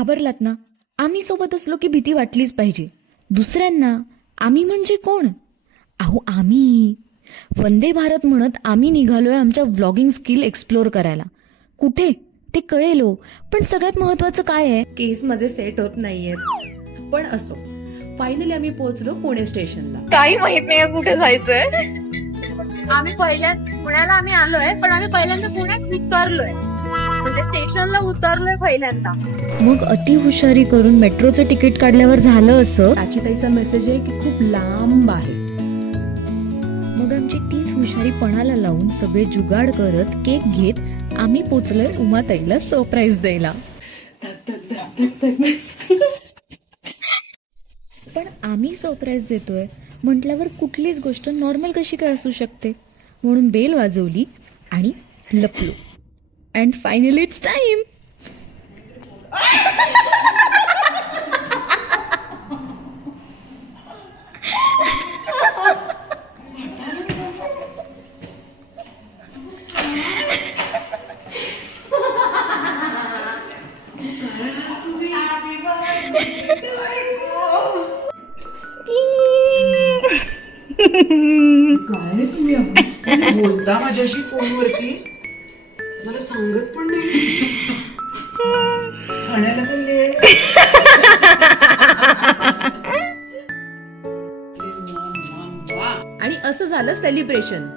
घाबरलात ना? आम्ही सोबत असलो की भीती वाटलीच पाहिजे. दुसऱ्यांना आम्ही म्हणजे कोण? अहो आम्ही वंदे भारत म्हणत आम्ही निघालोय आमच्या व्लॉगिंग स्किल एक्सप्लोर करायला. कुठे ते कळेलो, पण सगळ्यात महत्वाचं काय आहे? केस माझे सेट होत नाहीयेत. पण असो, फायनली आम्ही पोहोचलो पुणे स्टेशनला. काही माहित नाही कुठे जायचंय. आम्ही पुण्याला आलोय, पण आम्ही पहिल्यांदा पुण्यात उतरलोय, म्हणजे स्टेशनला उतरलोय पहिल्यांदा. मग अतिहुशारी करून मेट्रोचं तिकीट काढल्यावर झालं असं. ताईचा मेसेज आहे की खूप लांब आहे. मग आमची तीच हुशारी पणाला लावून सगळे जुगाड करत केक घेत आम्ही पोचलोय उमाताईला सरप्राईज द्यायला. पण आम्ही सरप्राईज देतोय म्हटल्यावर कुठलीच गोष्ट नॉर्मल कशी काय असू शकते? म्हणून बेल वाजवली आणि लपलो. And finally it's time. काय तुम्ही बोलता माझ्याशी फोनवरती? मला सांगत पण नाही. ठाण्याला चालले. आणि असं झालं सेलिब्रेशन.